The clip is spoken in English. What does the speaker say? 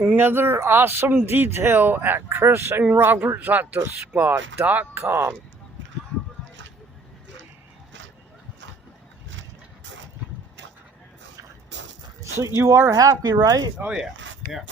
Another awesome detail at ChrisandRobertsAutoSpa.com. So you are happy, right? Oh yeah, yeah.